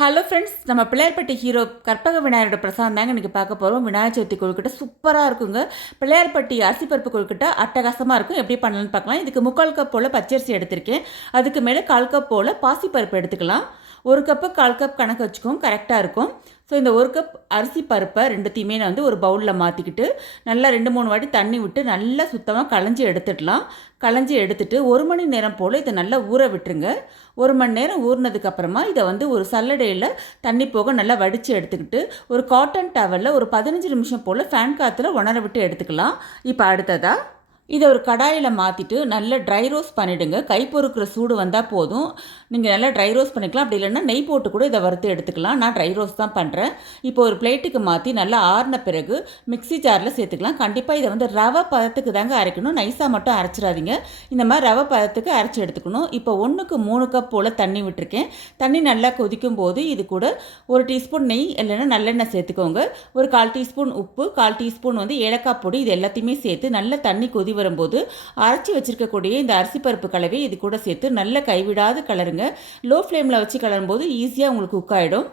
Hello friends, நம்ம Pillaiyarpatti hero கற்பக விநாயகரோட பிரசாதம் தாங்க இன்றைக்கி பார்க்க போகிறோம். விநாயகர் சதுர்த்தி கொழுக்கட்டை சூப்பராக இருக்குங்க. பிள்ளையார்பட்டி அரிசிப்பருப்பு கொழுக்கட்டை அட்டகாசமாக இருக்கும். எப்படி பண்ணலான்னு பார்க்கலாம். இதுக்கு 3/4 கப் போல் பச்சரிசி எடுத்திருக்கேன். அதுக்கு மேலே 1/4 கப் போல் பாசிப்பருப்பு எடுத்துக்கலாம். 1 கப்பு 1/4 கப் கணக்கு வச்சுக்கோங்க, கரெக்டாக இருக்கும். ஸோ இந்த 1 கப் அரிசி பருப்பை ரெண்டுத்தையுமே நான் வந்து ஒரு பவுலில் மாற்றிக்கிட்டு நல்லா 2-3 வாட்டி தண்ணி விட்டு நல்லா சுத்தமாக களைஞ்சி எடுத்துடலாம். களைஞ்சி எடுத்துட்டு 1 மணி நேரம் போல் இதை நல்லா ஊற விட்டுருங்க. 1 மணி நேரம் ஊறினதுக்கப்புறமா இதை வந்து ஒரு சல்லடையில் தண்ணி போக நல்லா வடித்து எடுத்துக்கிட்டு ஒரு காட்டன் டவலில் ஒரு 15 நிமிஷம் போல் ஃபேன் காற்றுல உணர விட்டு எடுத்துக்கலாம். இப்போ அடுத்ததாக இதை ஒரு கடாயில் மாற்றிட்டு நல்லா ட்ரை ரோஸ்ட் பண்ணிவிடுங்க. கை பொறுக்கிற சூடு வந்தால் போதும். நீங்கள் நல்லா ட்ரை ரோஸ்ட் பண்ணிக்கலாம். அப்படி இல்லைன்னா நெய் போட்டு கூட இதை வறுத்து எடுத்துக்கலாம். நான் ட்ரை ரோஸ்ட் தான் பண்ணுறேன். இப்போ ஒரு பிளேட்டுக்கு மாற்றி நல்லா ஆறின பிறகு மிக்ஸி ஜாரில் சேர்த்துக்கலாம். கண்டிப்பாக இதை வந்து ரவை பதத்துக்கு தாங்க அரைக்கணும். நைஸாக மட்டும் அரைச்சிடாதீங்க. இந்த மாதிரி ரவை பதத்துக்கு அரைச்சி எடுத்துக்கணும். இப்போ 1க்கு 3 கப் போல் தண்ணி விட்டுருக்கேன். தண்ணி நல்லா கொதிக்கும் போது இது கூட 1 டீஸ்பூன் நெய் இல்லைன்னா நல்லெண்ணெய் சேர்த்துக்கோங்க. ஒரு 1/4 டீஸ்பூன் உப்பு, 1/4 டீஸ்பூன் வந்து ஏலக்காய் பொடி, இது எல்லாத்தையுமே சேர்த்து நல்லா தண்ணி கொதி வரும்போது அரைச்சி வச்சிருக்கக்கூடிய இந்த அரிசி பருப்பு கலவை இது கூட சேர்த்து நல்லா கைவிடாது கலருங்க. லோ ஃப்ளேமில் வச்சு கலரும்போது ஈஸியாக உங்களுக்கு குக் ஆகிடும்.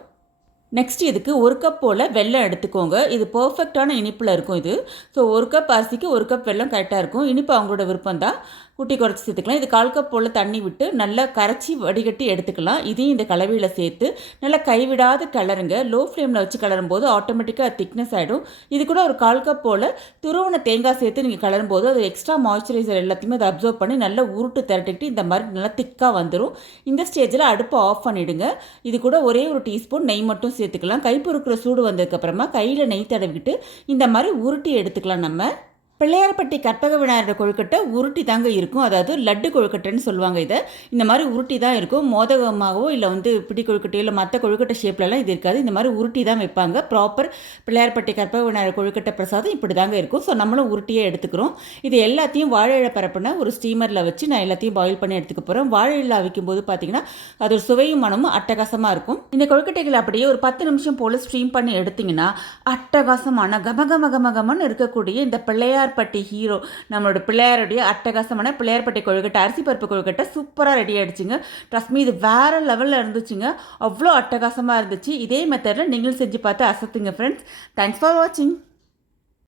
நெக்ஸ்ட் இதுக்கு 1 கப் போல் வெல்லம் எடுத்துக்கோங்க. இது பர்ஃபெக்டான இனிப்பில் இருக்கும் இது. ஸோ 1 கப் அரிசிக்கு 1 கப் வெல்லம் கரெக்டாக இருக்கும். இனிப்பு அவங்களோட விருப்பம் தான், குட்டி குறைச்சி சேர்த்துக்கலாம். இது 1/4 கப் போல் தண்ணி விட்டு நல்லா கரைச்சி வடிகட்டி எடுத்துக்கலாம். இதையும் இந்த கலவையில் சேர்த்து நல்லா கைவிடாது கலருங்க. லோ ஃப்ளேமில் வச்சு கலரும் போது ஆட்டோமேட்டிக்காக திக்னஸ் ஆகிடும். இது கூட ஒரு 1/4 கப் போல் துருவன தேங்காய் சேர்த்து நீங்கள் கலரும் போது அது எக்ஸ்ட்ரா மாய்ஸ்சரைசர் எல்லாத்தையுமே அதை அப்சர்வ் பண்ணி நல்லா உருட்டு திரட்டிக்கிட்டு இந்த மாதிரி நல்லா திக்காக வந்துடும். இந்த ஸ்டேஜில் அடுப்பை ஆஃப் பண்ணிவிடுங்க. இது கூட ஒரே ஒரு டீஸ்பூன் நெய் மட்டும் சேர்த்துக்கலாம். கை பொறுக்கிற சூடு வந்ததுக்கப்புறமா கையில் நெய் தடவிக்கிட்டு இந்த மாதிரி உருட்டி எடுத்துக்கலாம். நம்ம பிள்ளையார்பட்டி கற்பக விநாயகரோட கொழுக்கட்டை உருட்டி தாங்க இருக்கும். அதாவது லட்டு கொழுக்கட்டைன்னு சொல்லுவாங்க. இதை இந்த மாதிரி உருட்டி தான் இருக்கும். மோதகமாகவோ இல்லை வந்து பிடி கொழுக்கட்டையோ இல்லை மற்ற கொழுக்கட்டை ஷேப்லலாம் இது இருக்காது. இந்த மாதிரி உருட்டி தான் வைப்பாங்க. ப்ராப்பர் பிள்ளையார்பட்டி கற்பக விநாயகர் கொழுக்கட்டை பிரசாதம் இப்படி தாங்க இருக்கும். ஸோ நம்மளும் உருட்டியே எடுத்துக்கிறோம். இது எல்லாத்தையும் வாழை இலை பரப்புன ஒரு ஸ்டீமரில் வச்சு நான் எல்லாத்தையும் பாயில் பண்ணி எடுத்துக்க போகிறேன். வாழை இலை வைக்கும்போது பார்த்தீங்கன்னா அது ஒரு சுவையும் மனமும் அட்டகாசமாக இருக்கும். இந்த கொழுக்கட்டைகள் அப்படியே ஒரு 10 நிமிஷம் போல் ஸ்ட்ரீம் பண்ணி எடுத்திங்கன்னா அட்டகாசமான கமகமகமகமன்னு இருக்கக்கூடிய இந்த பிள்ளையார்பட்டி ஹீரோ நம்மளோட பிள்ளையாருடைய அட்டகாசமான பிள்ளையார்பட்டி கொழுக்கட்டை அரிசி பருப்பு கொழுக்கட்டை சூப்பராக ரெடி ஆகிடுச்சுங்க. ட்ரஸ்ட் மீ, இது வேறு லெவலில் இருந்துச்சுங்க. அவ்வளோ அட்டகாசமாக இருந்துச்சு. இதே மெத்தடில் நீங்களும் செஞ்சு பார்த்து அசத்துங்க ஃப்ரெண்ட்ஸ். தேங்க்ஸ் ஃபார் வாட்சிங்.